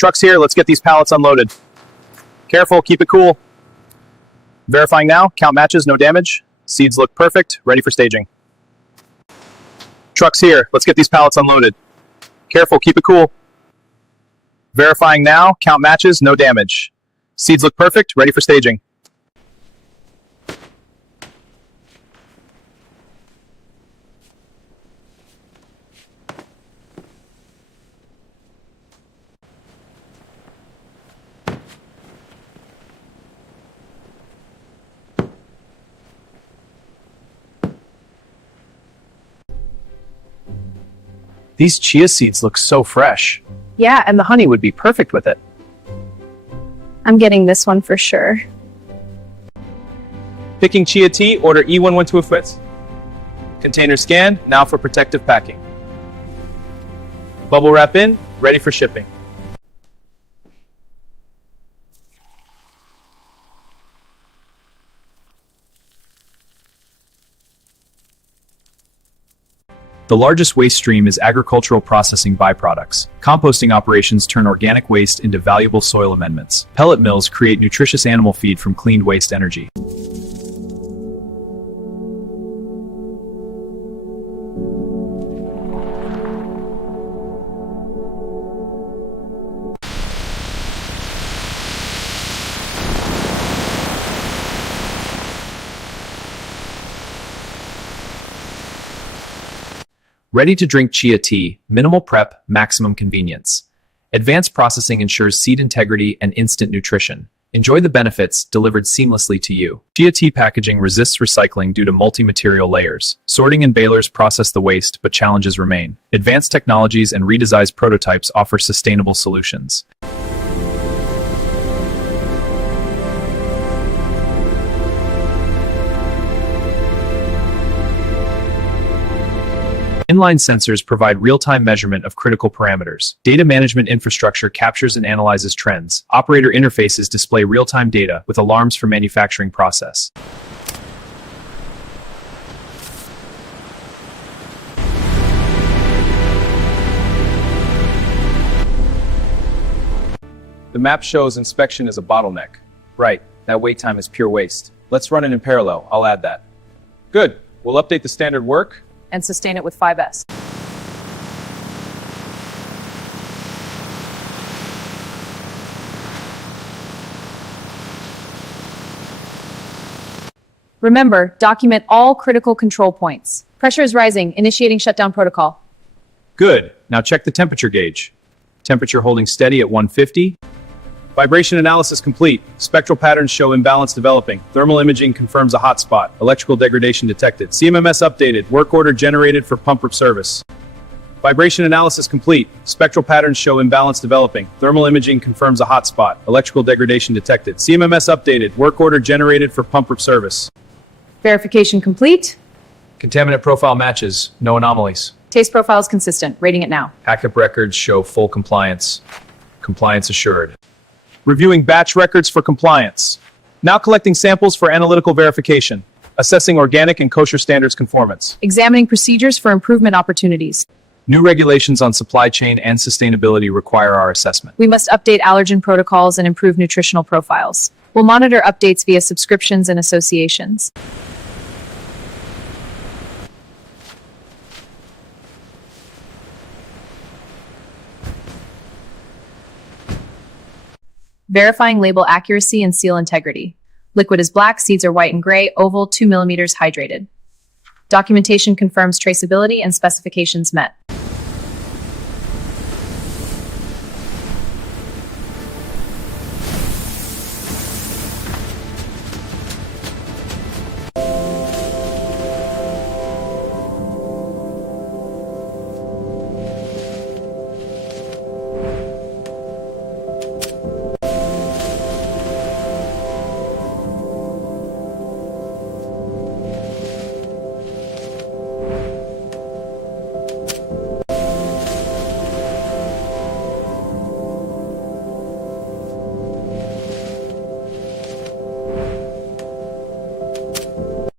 Truck's here, let's get these pallets unloaded. Careful, keep it cool. Verifying now, count matches, no damage. Seeds look perfect, ready for staging. Truck's here, let's get these pallets unloaded. Careful, keep it cool. Verifying now, count matches, no damage. Seeds look perfect, ready for staging. These chia seeds look so fresh. Yeah, and the honey would be perfect with it. I'm getting this one for sure. Picking chia tea, order E112 fits. Container scan, now for protective packing. Bubble wrap in, ready for shipping. The largest waste stream is agricultural processing byproducts. Composting operations turn organic waste into valuable soil amendments. Pellet mills create nutritious animal feed from cleaned waste energy. Ready-to-drink chia tea, minimal prep, maximum convenience. Advanced processing ensures seed integrity and instant nutrition. Enjoy the benefits delivered seamlessly to you. Chia tea packaging resists recycling due to multi-material layers. Sorting and balers process the waste, but challenges remain. Advanced technologies and redesigned prototypes offer sustainable solutions. Inline sensors provide real-time measurement of critical parameters. Data management infrastructure captures and analyzes trends. Operator interfaces display real-time data with alarms for manufacturing process. The map shows inspection is a bottleneck. Right, that wait time is pure waste. Let's run it in parallel, I'll add that. Good, we'll update the standard work And sustain it with 5S. Remember, document all critical control points. Pressure is rising, initiating shutdown protocol. Good. Now check the temperature gauge. Temperature holding steady at 150. Vibration analysis complete. Spectral patterns show imbalance developing. Thermal imaging confirms a hotspot. Electrical degradation detected. CMMS updated. Work order generated for pump service. Vibration analysis complete. Spectral patterns show imbalance developing. Thermal imaging confirms a hotspot. Electrical degradation detected. CMMS updated. Work order generated for pump service. Verification complete. Contaminant profile matches. No anomalies. Taste profile is consistent. Rating it now. Backup records show full compliance. Compliance assured. Reviewing batch records for compliance. Now collecting samples for analytical verification. Assessing organic and kosher standards conformance. Examining procedures for improvement opportunities. New regulations on supply chain and sustainability require our assessment. We must update allergen protocols and improve nutritional profiles. We'll monitor updates via subscriptions and associations. Verifying label accuracy and seal integrity. Liquid is black, seeds are white and gray, oval, 2 millimeters hydrated. Documentation confirms traceability and specifications met.